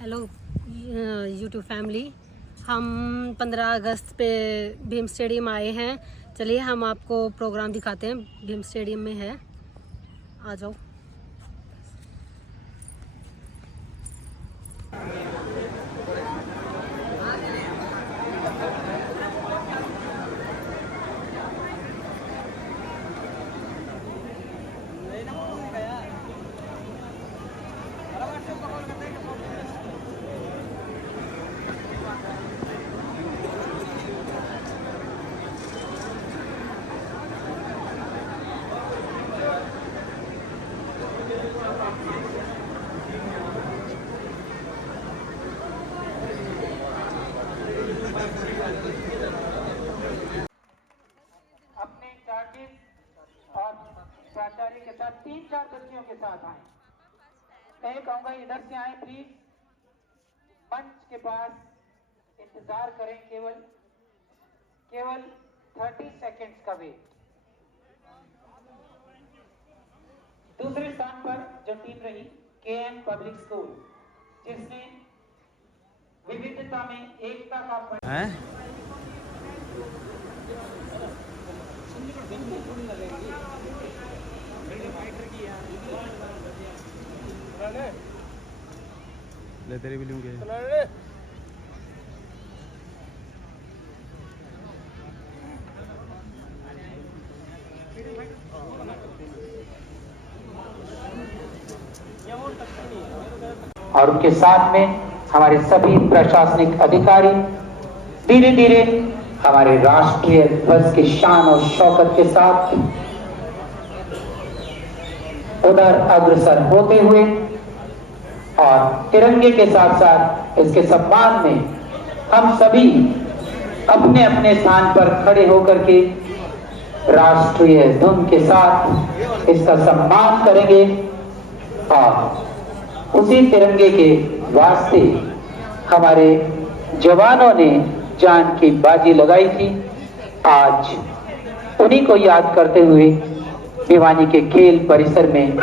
Hello YouTube family, हम 15 अगस्त पे Bhim stadium आए हैं। चलिए हम आपको प्रोग्राम दिखाते हैं, भीम स्टेडियम में है, आ जाओ। अपने चार्जेस और प्राचार्य के साथ 3-4 बच्चियों के साथ आए। मैं कहूँगा इधर से आए प्लीज, मंच के पास इंतजार करें, केवल 30 सेकेंड्स का वेट। दूसरे स्थान पर जो टीम रही केएम पब्लिक स्कूल, जिसने विविधता में एकता का ले तेरी भी लूंगे। और उनके साथ में हमारे सभी प्रशासनिक अधिकारी धीरे धीरे हमारे राष्ट्रीय ध्वज की शान और शौकत के साथ उधर अग्रसर होते हुए और तिरंगे के साथ साथ इसके सम्मान में हम सभी अपने अपने स्थान पर खड़े होकर के राष्ट्रीय धुन के साथ इसका सम्मान करेंगे। और उसी तिरंगे के वास्ते हमारे जवानों ने जान की बाजी लगाई थी। आज उन्हीं को याद करते हुए भिवानी के खेल परिसर में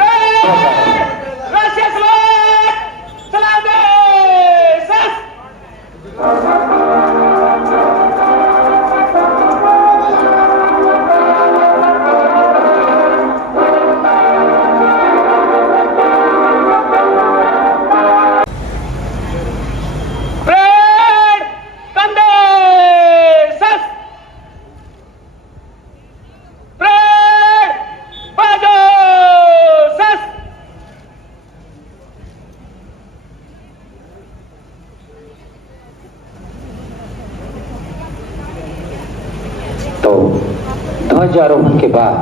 ध्वजारोहण के बाद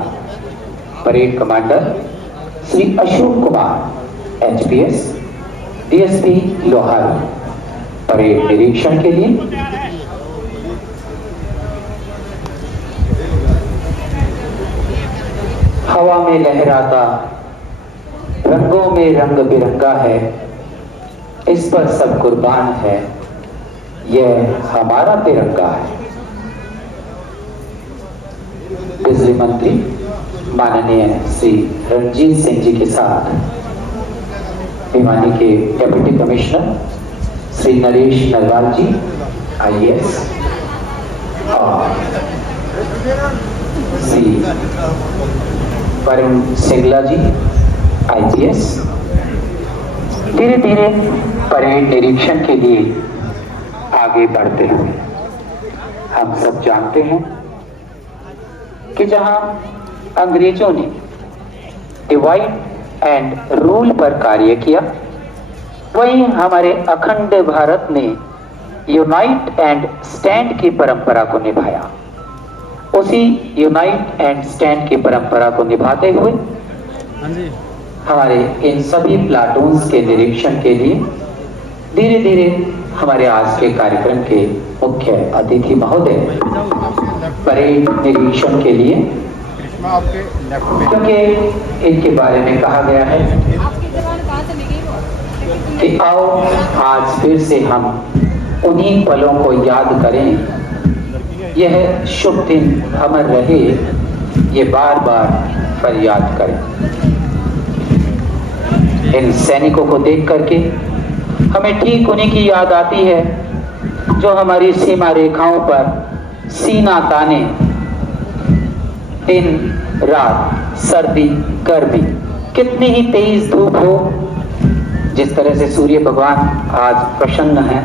parade commander Shri Ashok Kumar HPS DSP Loharu parade निरीक्षण के लिए हवा में लहराता रंगों में रंग बिरंगा है, इस पर सब कुर्बान है, यह हमारा तिरंगा है। बिजली मंत्री माननीय श्री रणजीत सिंह जी के साथ भिवानी के डिप्टी कमिश्नर श्री नरेश नरवाल जी आईएएस और श्री वरुण सिंगला जी आईपीएस धीरे धीरे परेड निरीक्षण के लिए आगे बढ़ते हुए हम सब जानते हैं कि जहां अंग्रेजों ने डिवाइड एंड रूल पर कार्य किया, वहीं हमारे अखंड भारत ने यूनाइट एंड स्टैंड की परंपरा को निभाया। उसी यूनाइट एंड स्टैंड की परंपरा को निभाते हुए हमारे इन सभी प्लाटून्स के निरीक्षण के लिए धीरे धीरे हमारे आज के कार्यक्रम के मुख्य अतिथि महोदय परेड निरीक्षण के लिए, क्योंकि इनके बारे में कहा गया है कि आओ आज फिर से हम उन्हीं पलों को याद करें, यह शुभ दिन अमर रहे, ये बार बार फरियाद करें। इन सैनिकों को देख करके हमें ठीक उन्हीं की याद आती है जो हमारी सीमा रेखाओं पर सीना ताने, दिन रात, सर्दी गर्मी, कितनी ही तेज धूप हो, जिस तरह से सूर्य भगवान आज प्रसन्न हैं,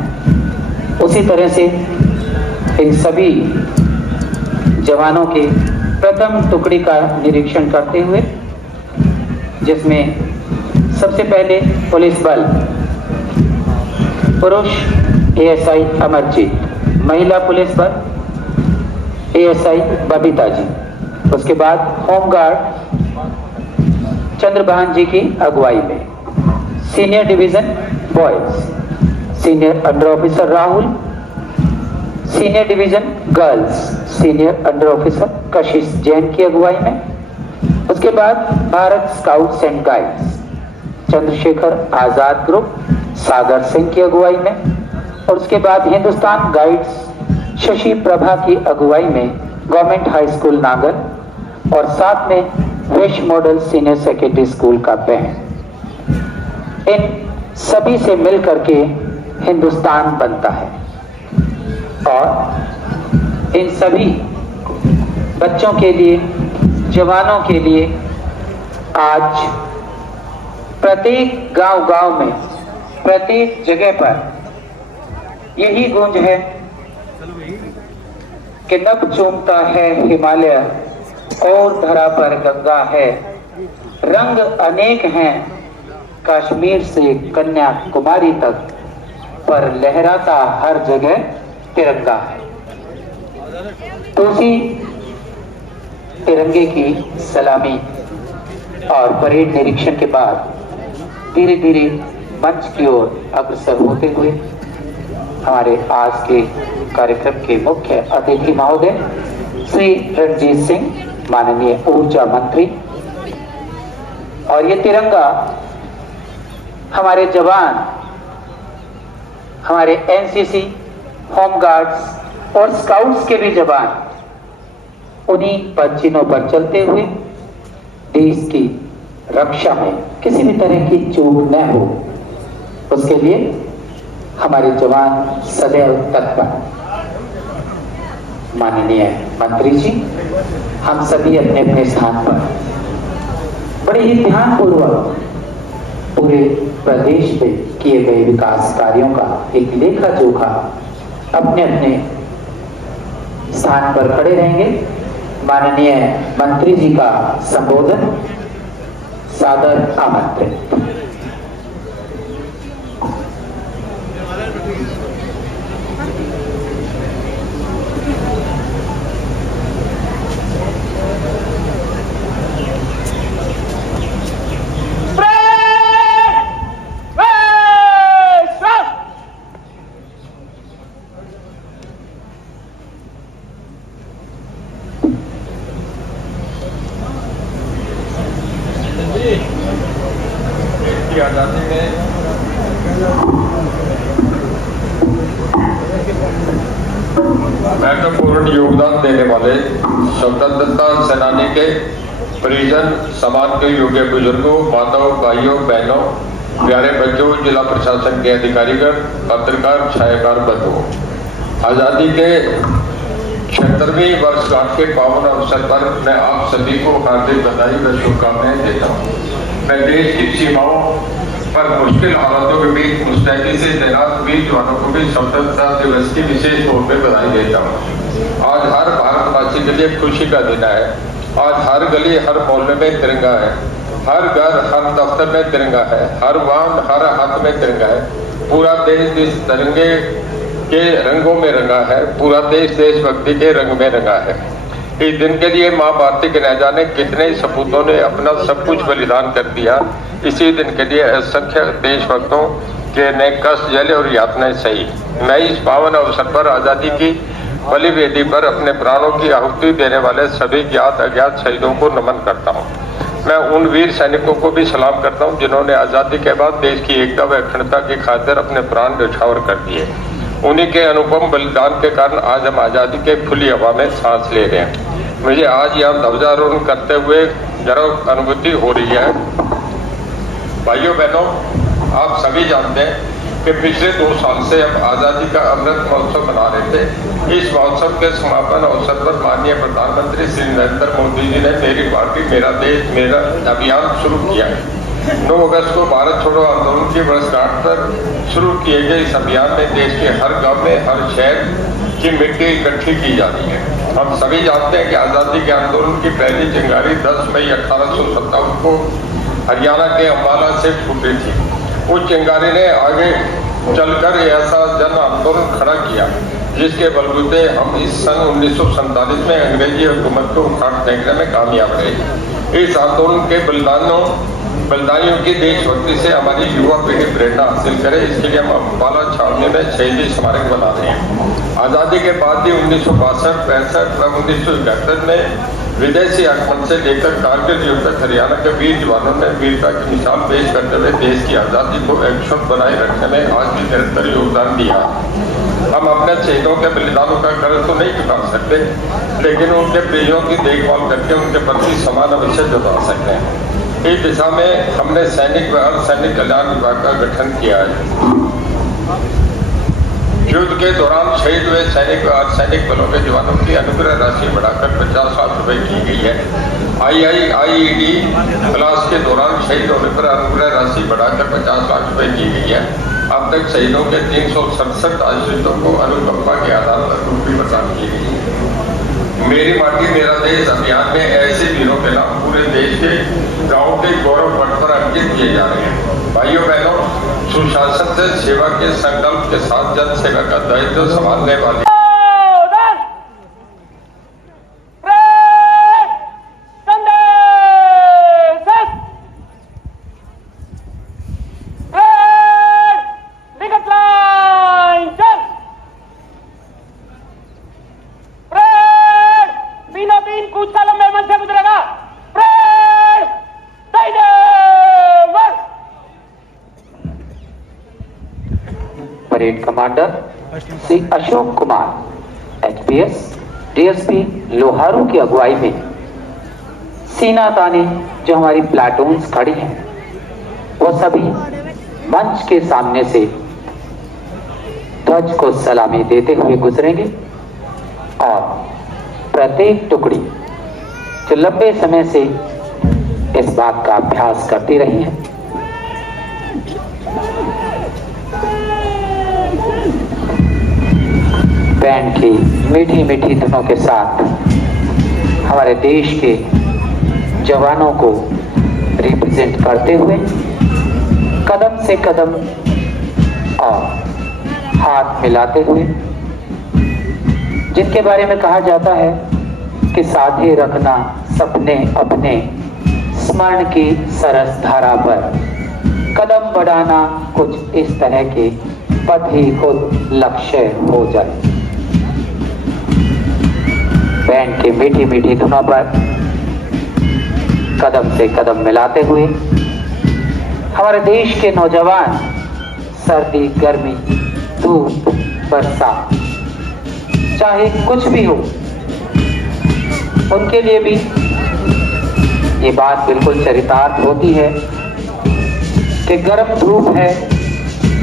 उसी तरह से इन सभी जवानों के प्रथम टुकड़ी का निरीक्षण करते हुए, जिसमें सबसे पहले पुलिस बल, पुरुष एएसआई अमरजीत, महिला पुलिस बल एएसआई बबीता जी, उसके बाद होमगार्ड चंद्रभान जी की अगुवाई में senior division boys, senior under officer Rahul, senior division girls, senior under officer Kashish Jain की अगुवाई में, उसके बाद Bharat scouts and guides Chandrashekhar Azad group Sagar Singh की अगुवाई में, और उसके बाद हिंदुस्तान गाइड्स शशि प्रभा की अगुवाई में गवर्नमेंट हाई स्कूल नागर, और साथ में wish model senior secondary school का बैंड। इन सभी से मिलकर के हिंदुस्तान बनता है, और इन सभी बच्चों के लिए, जवानों के लिए आज प्रत्येक गांव-गांव में, प्रत्येक जगह पर यही गूंज है कि नभ चूमता है हिमालय और धरा पर गंगा है, रंग अनेक हैं कश्मीर से कन्याकुमारी तक, पर लहराता हर जगह तिरंगा है। तो उसी तिरंगे की सलामी और परेड निरीक्षण के बाद धीरे धीरे मंच की ओर अग्रसर होते हुए हमारे आज के कार्यक्रम के मुख्य अतिथि महोदय श्री रणजीत सिंह, माननीय ऊर्जा मंत्री, और ये तिरंगा हमारे जवान, हमारे एनसीसी, होमगार्ड्स और स्काउट्स के भी जवान उन्हीं पदचिन्हों पर चलते हुए देश की रक्षा में किसी भी तरह की चूक न हो, उसके लिए हमारे जवान सदैव तत्पर। माननीय मंत्री जी, हम सभी अपने अपने स्थान पर बड़े ही ध्यानपूर्वक पूरे प्रदेश में किए गए विकास कार्यों का एक लेखा जोखा अपने अपने स्थान पर खड़े रहेंगे। माननीय मंत्री जी का संबोधन सादर आमंत्रित। आजादी में महत्वपूर्ण योगदान देने वाले स्वतंत्रता सेनानी के परिजन, समाज के योग्य बुजुर्गों, माताओं, भाइयों, बहनों, प्यारे बच्चों, जिला प्रशासन के अधिकारीगण, पत्रकार, छायाकार बंधुओं, आजादी के 76वीं वर्षगांठ के पावन अवसर पर मैं आप सभी को हार्दिक बधाई व शुभकामनाएं देता हूँ। मैं देश की सीमाओं पर मुश्किल हालातों के बीच मुस्तैदी से तैनात वीर जवानों को भी स्वतंत्रता दिवस की विशेष तौर पर बधाई देता हूँ। आज हर भारतवासी के लिए खुशी का दिन है। आज हर गली, हर मोहल्ले में तिरंगा है, हर घर, हर दफ्तर में तिरंगा है, हर वाहन, हर हाथ में तिरंगा है। पूरा देश इस तिरंगे के रंगों में रंगा है, पूरा देश देशभक्ति के रंग में रंगा है। इस दिन के लिए माँ भारती के न जाने कितने सपूतों ने अपना सब कुछ बलिदान कर दिया। इसी दिन के लिए असंख्य देशभक्तों के ने कष्ट झेले और यातनाएं सही। मैं इस पावन अवसर पर आज़ादी की बलि वेदी पर अपने प्राणों की आहुति देने वाले सभी ज्ञात अज्ञात शहीदों को नमन करता हूँ। मैं उन वीर सैनिकों को भी सलाम करता हूँ जिन्होंने आज़ादी के बाद देश की एकता व अखंडता की खातिर अपने प्राण न्यौछावर कर दिए। उन्हीं के अनुपम बलिदान के कारण आज हम आज़ादी के खुली हवा में सांस ले रहे हैं। मुझे आज यहाँ ध्वजारोहण करते हुए गर्व अनुभूति हो रही है। भाइयों बहनों, आप सभी जानते हैं कि पिछले 2 साल से हम आज़ादी का अमृत महोत्सव मना रहे थे। इस महोत्सव के समापन अवसर पर माननीय प्रधानमंत्री श्री नरेंद्र मोदी जी ने मेरी पार्टी मेरा देश मेरा अभियान शुरू किया है। 9 अगस्त को भारत छोड़ो आंदोलन की वर्षगांठ पर शुरू किए गए इस अभियान में देश के हर गांव में हर शहर की मिट्टी इकट्ठी की जा रही है। हम सभी जानते हैं कि आज़ादी के आंदोलन की पहली चिंगारी 10 मई 1857 को हरियाणा के अम्बाला से फूटी थी। उस चिंगारी ने आगे चलकर ऐसा जन आंदोलन खड़ा किया जिसके बलबूते हम इस सन 1947 में अंग्रेजी हुकूमत को उखाड़ फेंकने में कामयाब रहे। इस आंदोलन के बलिदानियों की देशभक्ति से हमारी युवा पीढ़ी प्रेरणा हासिल करे, इसके लिए हम अम्बाला छावनी में शहीदी स्मारक बना रहे हैं। आज़ादी के बाद भी 1962, 65 और 1971 में विदेशी आक्रमण से लेकर कारगिल युद्ध तक हरियाणा के वीर जवानों ने वीरता की मिसाल पेश करते हुए देश की आज़ादी को एकजुट बनाए रखने में आज भी निरंतर योगदान दिया। हम अपने शहीदों के बलिदानों का कर्ज तो नहीं चुका सकते, लेकिन उनके प्रियों की देखभाल करके उनके प्रति सम्मान अवश्य जता सकते हैं। इस दिशा में हमने सैनिक व अर्धसैनिक कल्याण विभाग का गठन किया है। युद्ध के दौरान शहीद हुए सैनिक व अर्धसैनिक बलों के जवानों की अनुग्रह राशि बढ़ाकर 50 लाख रुपए की गई है। IIED क्लास के दौरान शहीद होने पर अनुग्रह राशि बढ़ाकर 50 लाख रुपए की गई है। अब तक शहीदों के 367 आश्रितों को अनुकंपा के आधार पर रुपये प्रदान की गई है। मेरी माटी मेरा देश अभियान में ऐसे वीरों के नाम पूरे देश के गाँव के गौरव पट पर अंकित किए जा रहे हैं। भाइयों बहनों, सुशासन से सेवा के संकल्प के साथ जन सेवा का दायित्व संभालने वाले parade commander Shri Ashok Kumar HPS DSP Loharu की अगुवाई में सीना तानी जो हमारी प्लाटून्स खड़ी हैं वो सभी मंच के सामने से ध्वज को सलामी देते हुए गुजरेंगे और प्रत्येक टुकड़ी जो लंबे समय से इस बात का अभ्यास करती रही है बैंड की मीठी मीठी धुनों के साथ हमारे देश के जवानों को रिप्रेजेंट करते हुए कदम से कदम और हाथ मिलाते हुए, जिनके बारे में कहा जाता है कि साधे रखना सपने अपने, स्मरण की सरस धारा पर कदम बढ़ाना कुछ इस तरह के पथ ही खुद लक्ष्य हो जाए। बैंड की मीठी मीठी धुनों पर कदम से कदम मिलाते हुए हमारे देश के नौजवान सर्दी गर्मी धूप बरसात चाहे कुछ भी हो, उनके लिए भी ये बात बिल्कुल चरितार्थ होती है कि गर्म धूप है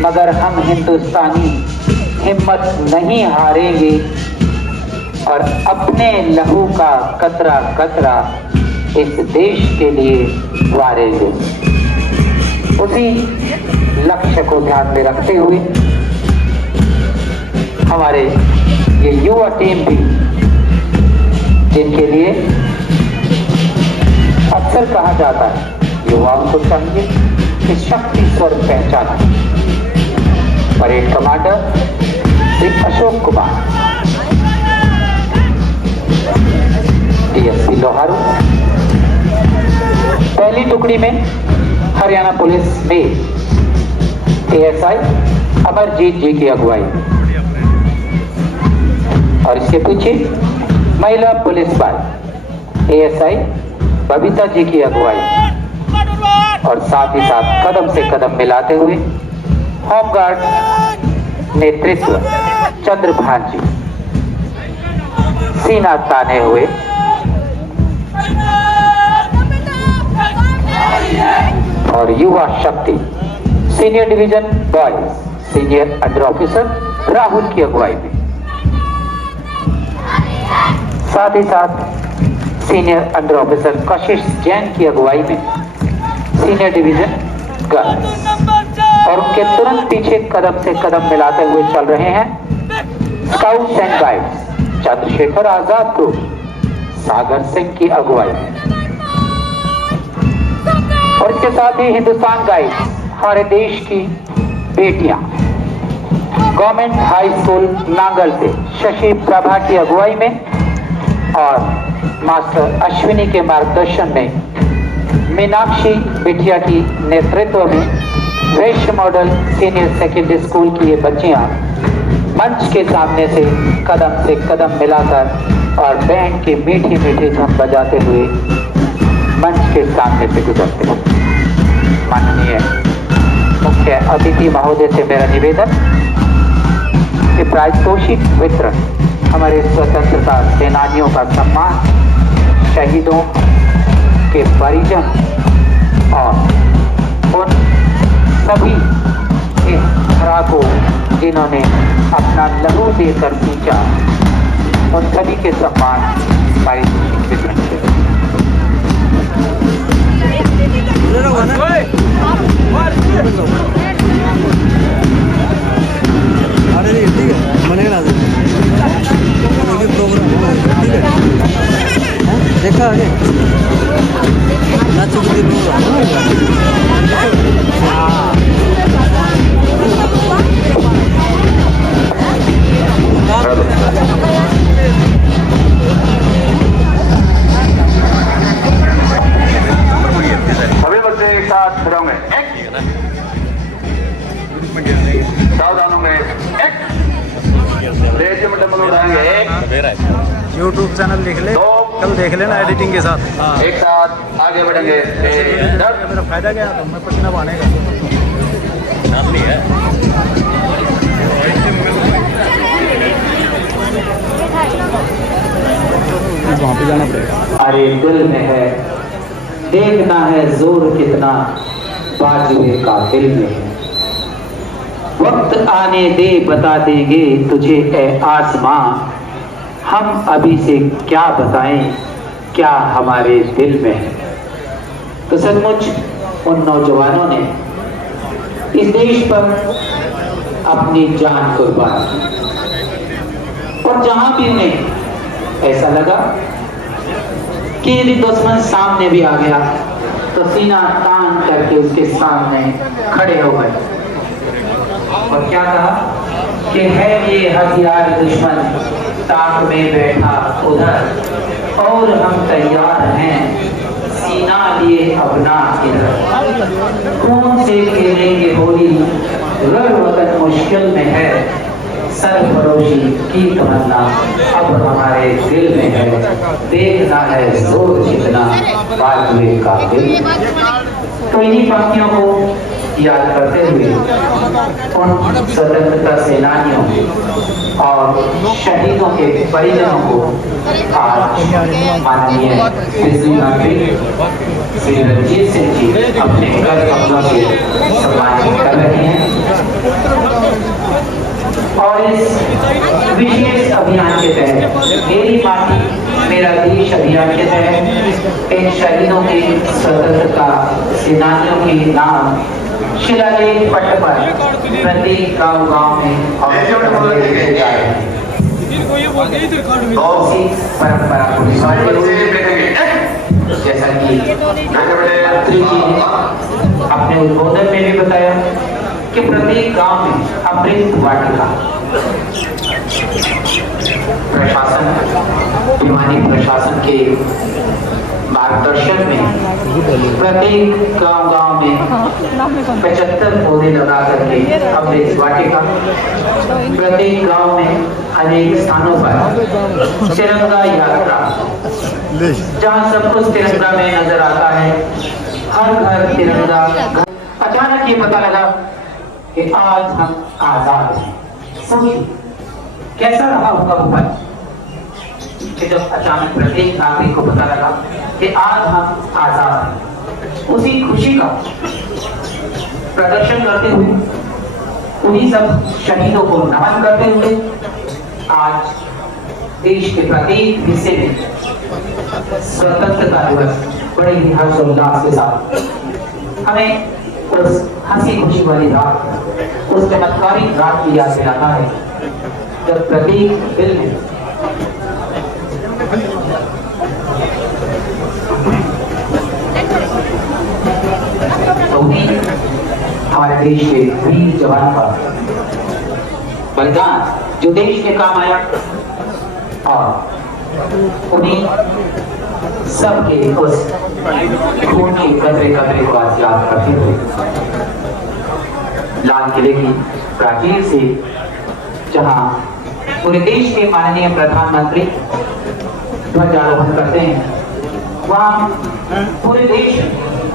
मगर हम हिंदुस्तानी हिम्मत नहीं हारेंगे और अपने लहू का कतरा कतरा इस देश के लिए वारेंगे। उसी लक्ष्य को ध्यान में रखते हुए हमारे ये युवा टीम भी, जिनके लिए अक्सर कहा जाता है युवाओं को चाहिए कि शक्ति स्वरूप पहचाना। Parade commander Shri Ashok Kumar DSP Loharu, पहली टुकड़ी में हरियाणा पुलिस में ASI अमरजीत जी की अगुवाई और इसके पीछे महिला पुलिस बल ASI बबीता जी की अगुवाई और साथ ही साथ कदम से कदम मिलाते हुए होमगार्ड नेतृत्व चंद्रभान जी, सीना ताने हुए और युवा शक्ति senior division boys senior under officer Rahul की अगुवाई में, साथ ही साथ senior under officer Kashish Jain की अगुवाई में सीनियर डिवीजन गर्ल्स, और उनके तुरंत पीछे कदम से कदम मिलाते हुए चल रहे हैं scouts and guides Chandrashekhar Azad group Sagar Singh की अगुवाई में, और इसके साथ ही हिंदुस्तान गाइड्स हमारे देश की बेटियां गवर्नमेंट हाई स्कूल नांगल से शशि प्रभा की अगुवाई में और मास्टर अश्विनी के मार्गदर्शन में मीनाक्षी बिटिया की नेतृत्व में वैश्य मॉडल सीनियर सेकेंडरी स्कूल की ये बच्चियां मंच के सामने से कदम मिलाकर और बैंड की मीठी मीठी धुन बजाते हुए मंच के सामने से गुजरते हैं। माननीय मुख्य अतिथि महोदय से मेरा निवेदन कि पारितोषिक वितरण हमारे स्वतंत्रता सेनानियों का सम्मान, शहीदों के परिजन और उन सभी इस धरा को जिन्होंने अपना लहू देकर सींचा, उन सभी के सम्मान पारितोषिक वितरण किया। अरे ठीक है, मनेगा प्रोग्राम ठीक है, देखा आगे नाचो के सभी बच्चे एक साथ खड़े होंगे, सावधान होंगे, यूट्यूब चैनल देख ले, कल देख लेना एडिटिंग के साथ। एक साथ आगे बढ़ेंगे। मेरा फायदा क्या है, मैं पसीना बहाने का वहाँ पे जाना पड़ेगा। अरे दिल में है देखना है जोर कितना, बाजुए का दिल में है। वक्त आने दे बता देंगे तुझे ए आसमां, हम अभी से क्या बताएं क्या हमारे दिल में है। तो सचमुच उन नौजवानों ने इस देश पर अपनी जान कुर्बान की, और जहां भी उन्हें ऐसा लगा कि यदि दुश्मन सामने भी आ गया तो सीना तान करके उसके सामने खड़े हो गए, और क्या कहा कि है ये हथियार दुश्मन ताक में बैठा उधर, और हम तैयार हैं सीना लिए अपना इधर। कौन से खेलेंगे होली गर वतन मुश्किल में है, सरफरोशी की तमन्ना अब हमारे दिल में है, देखना है जोर जितना बाजुए का दिल। तो इन्हीं पंक्तियों को याद करते हुए उन स्वतंत्रता सेनानियों और शहीदों के परिजनों को आज माननीय बिजली मंत्री श्री रणजीत सिंह जी अपने घर कमलों से सम्मानित कर रहे हैं, और इस विशेष अभियान के तहत मेरी माटी मेरा देश अभियान के तहत इन शहीदों के स्वतंत्रता सेनानियों के नाम शिलालेख पट पर प्रत्येक गांव में और परंपरा को जैसा कि मंत्री जी ने अपने उद्बोधन में भी बताया कि प्रत्येक गांव में अमृत वाटिका प्रशासन, भिवानी प्रशासन के मार्गदर्शन में प्रत्येक गांव में 75 पौधे लगा करके अमृत वाटिका, प्रत्येक गांव में अनेक स्थानों पर तिरंगा यात्रा, जहां सब कुछ तिरंगा में नजर आता है, हर घर तिरंगा। अचानक ये पता लगा कि आज हम आजाद हैं। सोचिए कैसा रहा होगा वो पल कि जब अचानक प्रत्येक नागरिक को पता लगा कि आज हम आजाद हैं। उसी खुशी का प्रदर्शन करते हुए उन्हीं सब शहीदों को नमन करते हुए आज देश के प्रत्येक हिस्से में स्वतंत्रता दिवस बड़े ही हर्षोल्लास के साथ हमें उस हंसी खुशी वाली रात, उस चमत्कारिक रात की याद दिलाता है जब प्रत्येक दिल में हमारे देश के वीर जवान का बलिदान जो देश के काम आया और उन्हीं सबके उस खून के कतरे कतरे को आज याद करते हुए लाल किले की प्राचीर से जहां पूरे देश के माननीय प्रधानमंत्री ध्वजारोहण करते हैं, वहां पूरे देश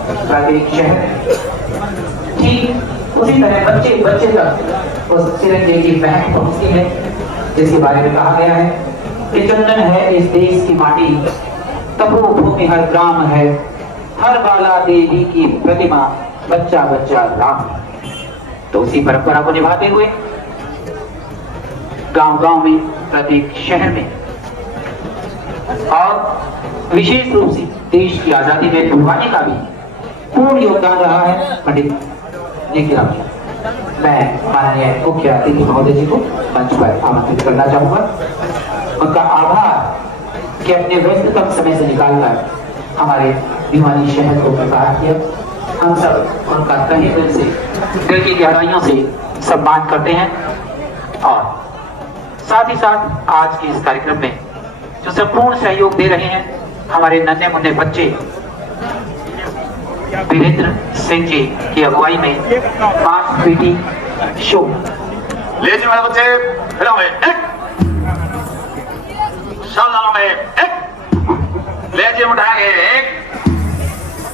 प्रत्येक शहर ठीक उसी तरह बच्चे बच्चे तक उस तिरंगे की महक पहुंचती है, जिसके बारे में कहा गया है कि चंदन है इस देश की माटी, तपोभूमि हर ग्राम है, हर बाला देवी की प्रतिमा, बच्चा बच्चा राम। तो उसी परंपरा को निभाते हुए गांव गांव में, प्रत्येक शहर में और विशेष रूप से देश की आजादी में भिवानी का भी पूर्ण योगदान रहा है पंडित नेकीराम जी। मैं माननीय मुख्य अतिथि महोदय जी को मंच पर आमंत्रित करना चाहूंगा। उनका आभार कि अपने व्यस्ततम समय से निकालकर हमारे भिवानी शहर को प्रकाश किया। हम सब उनका तहे दिल से, दिल की गहराइयों से सम्मान करते हैं और साथ ही साथ आज के इस कार्यक्रम में जो संपूर्ण सहयोग दे रहे हैं हमारे नन्हे मुन्ने बच्चे वीरेंद्र सिंह जी की अगुवाई में मार्च पीटी शो। लेजी वाले बच्चे खड़े हुए, एक सावधानों में, एक लेजी उठाएंगे, एक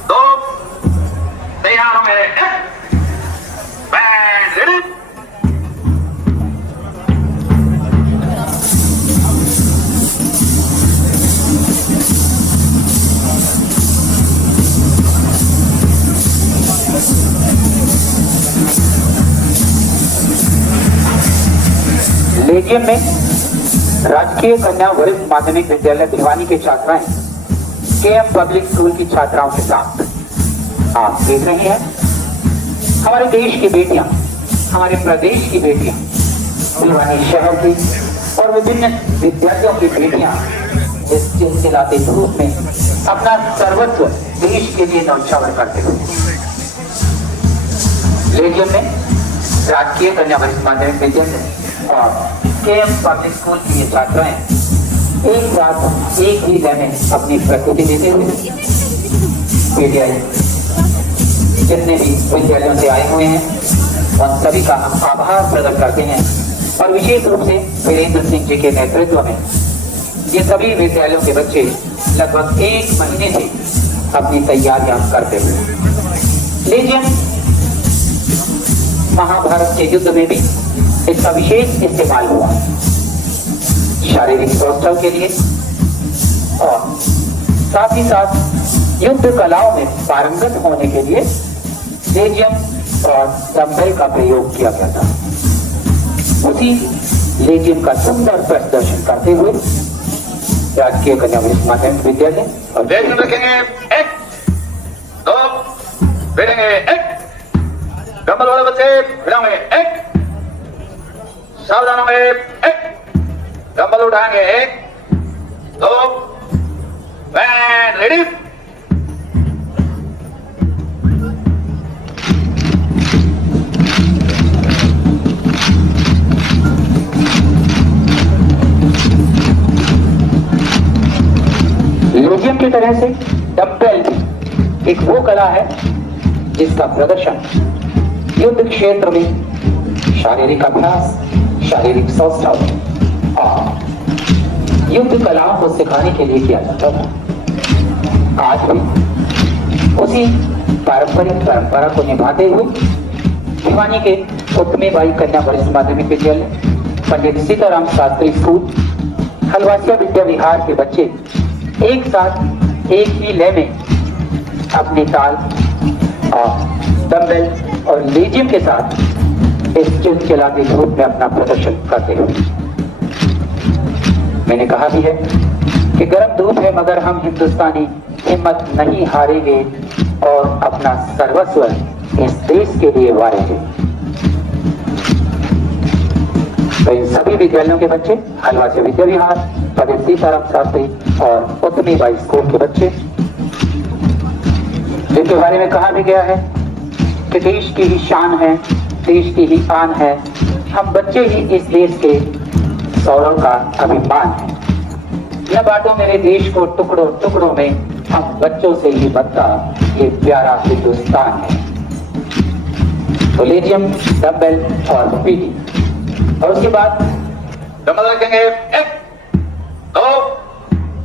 दो तैयारों में, एक बैंड रेडी। लेजियम में राजकीय कन्या वरिष्ठ माध्यमिक विद्यालय भिवानी के छात्राएं केएम पब्लिक स्कूल की छात्राओं के साथ आप देख रहे हैं हमारे देश की बेटियां, हमारे प्रदेश की बेटियां, भिवानी शहर की और विभिन्न विद्यालयों की बेटियां इस चिलचिलाते धूप में अपना सर्वस्व देश के लिए न्यौछावर करते हुए लेजियम में राजकीय कन्या वरिष्ठ माध्यमिक विद्यालय और केएम पब्लिक स्कूल की ये छात्राएं एक साथ एक ही लय में अपनी प्रस्तुति देते हुए विद्यालय जितने भी विद्यालयों से आए हुए हैं उन सभी का हम आभार प्रकट करते हैं और विशेष रूप से वीरेंद्र सिंह जी के नेतृत्व में ये सभी विद्यालयों के बच्चे लगभग 1 महीने से अपनी तैयारियां करते हुए लेजियम महाभारत के युद्ध में भी इसका विशेष इस्तेमाल हुआ शारीरिक कौशल के लिए और साथ ही साथ युद्ध कलाओं में पारंगत होने के लिए लेजियम और डंबल का प्रयोग किया गया था। उसी लेजियम का सुंदर प्रदर्शन करते हुए राजकीय कन्या वरिष्ठ माध्यमिक विद्यालय और रखेंगे, एक दो बैठेंगे, एक डंबल वाले बच्चे खड़े एक सावधान होंगे, एक डंबल उठाएंगे, एक दो बैंड रेडी। लेजियम की तरह से डंबल भी एक वो कला है जिसका प्रदर्शन युद्ध क्षेत्र में शारीरिक अभ्यास, शारीरिक सौष्ठव और युद्ध कलाओं को सिखाने के लिए किया जाता था। आज भी उसी पारंपरिक परंपरा को निभाते हुए भिवानी के उत्तमे बाई कन्या वरिष्ठ माध्यमिक विद्यालय, पंडित सीताराम शास्त्री स्कूल, हलवासिया विद्या विहार के बच्चे एक साथ एक ही लय में अपनी ताल और डंबल और लेजियम के साथ इस चिलचिलाती धूप में अपना प्रदर्शन करते हुए। मैंने कहा भी है कि गर्म धूप है मगर हम हिंदुस्तानी हिम्मत नहीं हारेंगे और अपना सर्वस्व इस देश के लिए वारेंगे। तो इन सभी विद्यालयों के बच्चे, हलवा से विद्या विहार, पंडित सीताराम शास्त्री और उत्तमी बाई स्कूल के बच्चे, जिनके बारे में कहा भी गया है कि देश की ही शान है, देश की ही आन है, हम बच्चे ही इस देश के सौरव का अभिमान है। यह बातों मेरे देश को टुकड़ों टुकड़ों में हम बच्चों से ही बनता ये प्यारा हिंदुस्तान है। तो लेजियम, डम्बल और पीटी, और उसके बाद डम्बल रखेंगे 1 2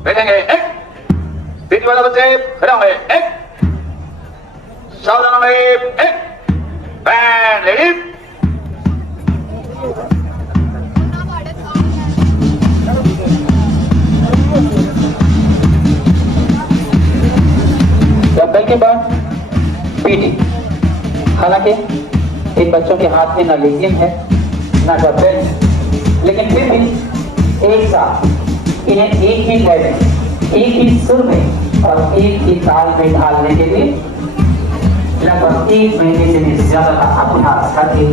बैठेंगे 1 पीटी वाला बच्चे खड़े होंगे 1 सावधान होंगे 1 बैंड रेडी। डम्बल के बाद पीटी। हालांकि इन बच्चों के हाथ में ना लेजियम है ना डम्बल, लेकिन फिर भी एक साथ इन्हें एक ही लय में, एक ही सुर में और एक ही ताल में ढालने के लिए लगभग 1 महीने से भी ज्यादा का अभ्यास करके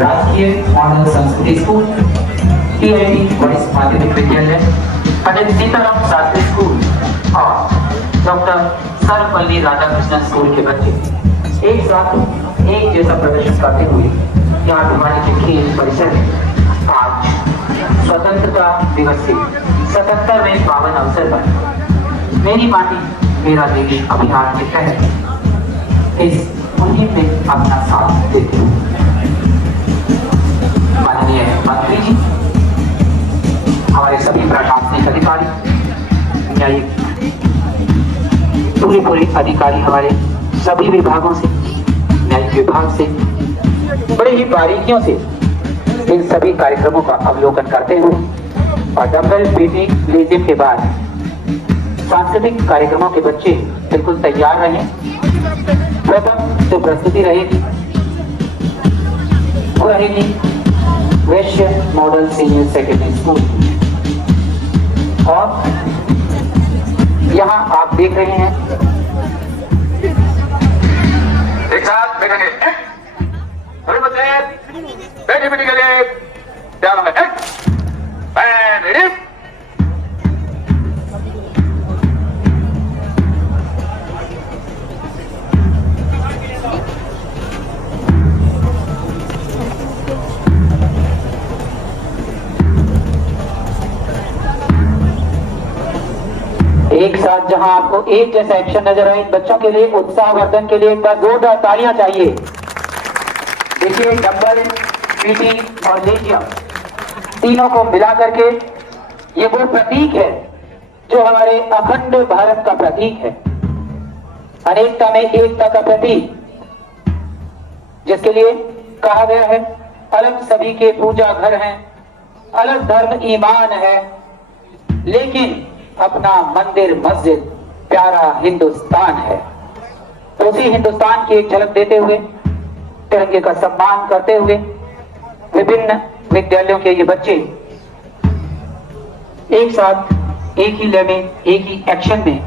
राजकीय मॉडल संस्कृति स्कूल, TIT वरिष्ठ माध्यमिक विद्यालय, पंडित सीताराम शास्त्री स्कूल और डॉक्टर सर्वपल्ली राधाकृष्णन स्कूल के बच्चे एक साथ एक जैसा प्रदर्शन करते हुए यहाँ भिवानी के खेल परिसर में आज स्वतंत्रता दिवस से 77वें पावन अवसर पर मेरी माटी मेरा देश अभियान के तहत इस मुहिम में अपना साथ देते हैं। माननीय मंत्री जी, हमारे सभी प्रशासनिक अधिकारी, न्यायिक पूरे अधिकारी, हमारे सभी विभागों से, न्यायिक विभाग से बड़े ही बारीकियों से इन सभी कार्यक्रमों का अवलोकन करते हुए और डम्बल, पीटी, लेजिम के बाद सांस्कृतिक कार्यक्रमों के बच्चे बिल्कुल तैयार रहे। प्रथम जो प्रस्तुति रहेगी वो रहेगी वैश्य मॉडल सीनियर सेकेंडरी स्कूल, और यहाँ आप देख रहे हैं एक साथ बैठेंगे 1 सभी बच्चे बैठी बैठी के लिए तैयार होंगे 1 बैंड रेडी। एक साथ जहां आपको एक जैसा एक्शन नजर आए, बच्चों के लिए उत्साहवर्धन के लिए एक बार जोरदार तालियां चाहिए। देखिए, डम्बल, पीटी और लेजियम तीनों को मिला करके ये वो प्रतीक है जो हमारे अखंड भारत का प्रतीक है, अनेकता में एकता का प्रतीक, जिसके लिए कहा गया है अलग सभी के पूजा घर हैं, अलग धर्म ईमान है, लेकिन अपना मंदिर मस्जिद प्यारा हिंदुस्तान है। तो उसी हिंदुस्तान की एक झलक देते हुए, तिरंगे का सम्मान करते हुए विभिन्न विद्यालयों के ये बच्चे एक साथ एक ही लय में, एक ही एक्शन में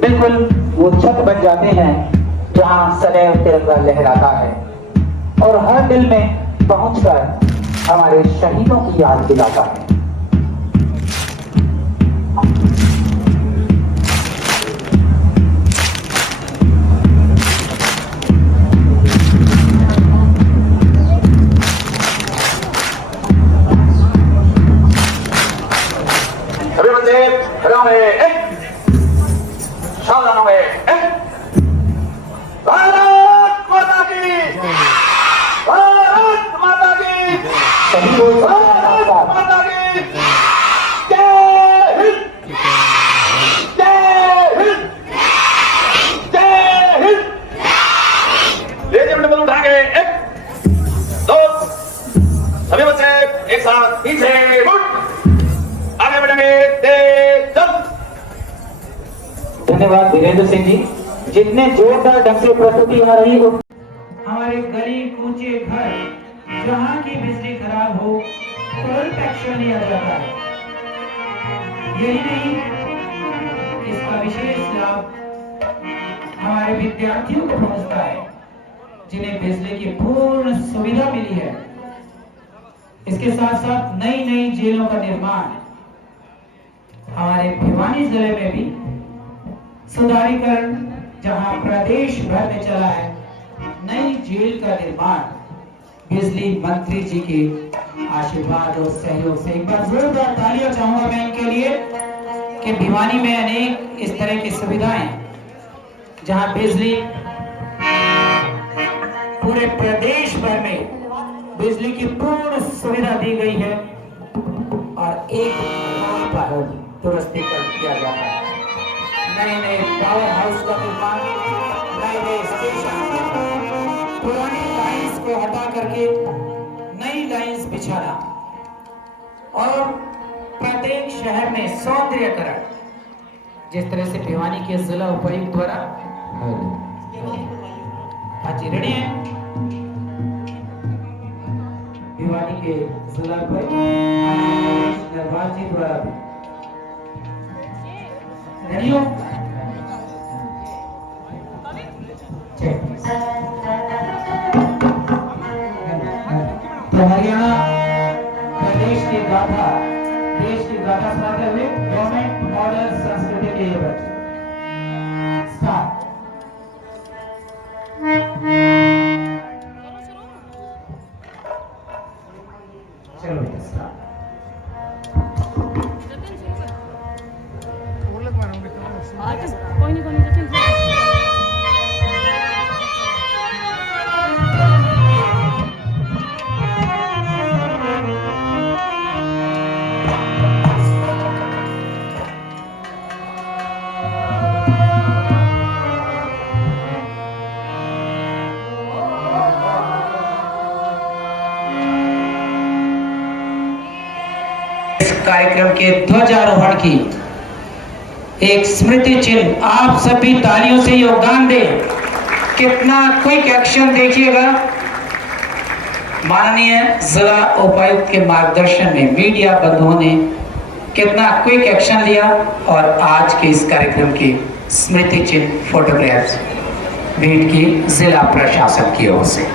बिल्कुल वो छत बन जाते हैं जहां सदैव तिरंगा लहराता है और हर दिल में पहुंचकर हमारे शहीदों की याद दिलाता है। सभी बच्चे खड़े होंगे 1 सावधान होंगे 1 भारत माता की, भारत माता की, सभी को भारत माता की जय हिंद, जय हिंद, जय हिंद। लेजियम डम्बल उठाएंगे 1 2 सभी बच्चे एक साथ पीछे मुड़ आगे बढ़ेंगे, तेज चल। धन्यवाद वीरेंद्र सिंह जी, जितने जोरदार ढंग से प्रस्तुति आ रही है हमारे जहां की बिजली खराब हो तुरंत एक्शन लिया जाता है। यही नहीं, इसका विशेष लाभ हमारे विद्यार्थियों को पहुंचता है जिन्हें बिजली की पूर्ण सुविधा मिली है। इसके साथ साथ नई नई जेलों का निर्माण हमारे भिवानी जिले में भी सुधारीकरण, जहां प्रदेश भर में चला है, नई जेल का निर्माण बिजली मंत्री जी के आशीर्वाद और सहयोग से। एक बार जोरदार तालियां चाहूंगा मैं इनके लिए कि भिवानी में अनेक इस तरह की सुविधाएं जहां बिजली पूरे प्रदेश भर में बिजली की पूर्ण सुविधा दी गई है और एक पर दुरुस्ती कर दिया जाता है। नए नए पावर हाउस का निर्माण, नए नए स्टेशन, पुरानी लाइंस को हटा करके नई लाइंस बिछाना और प्रत्येक शहर में सौंदर्यकरण, जिस तरह से भिवानी के जिला उपायुक्त द्वारा हाजी रेडी है, भिवानी के जिला उपायुक्त नरवाल जी द्वारा रेडी हो। तो हरियाणा प्रदेश की गाथा, देश की गाथा सुनाते हुए गवर्नमेंट मॉडल संस्कृति के ये बच्चे स्टार्ट। चलो स्टार्ट। कोई नहीं जतिन कार्यक्रम के ध्वजारोहण की एक स्मृति चिन्ह, आप सभी तालियों से योगदान दें। कितना क्विक एक्शन देखिएगा, माननीय जिला उपायुक्त के मार्गदर्शन में मीडिया बंधुओं ने कितना क्विक एक्शन लिया और आज के इस कार्यक्रम की स्मृति चिन्ह फोटोग्राफ्स भेंट की जिला प्रशासन की ओर से।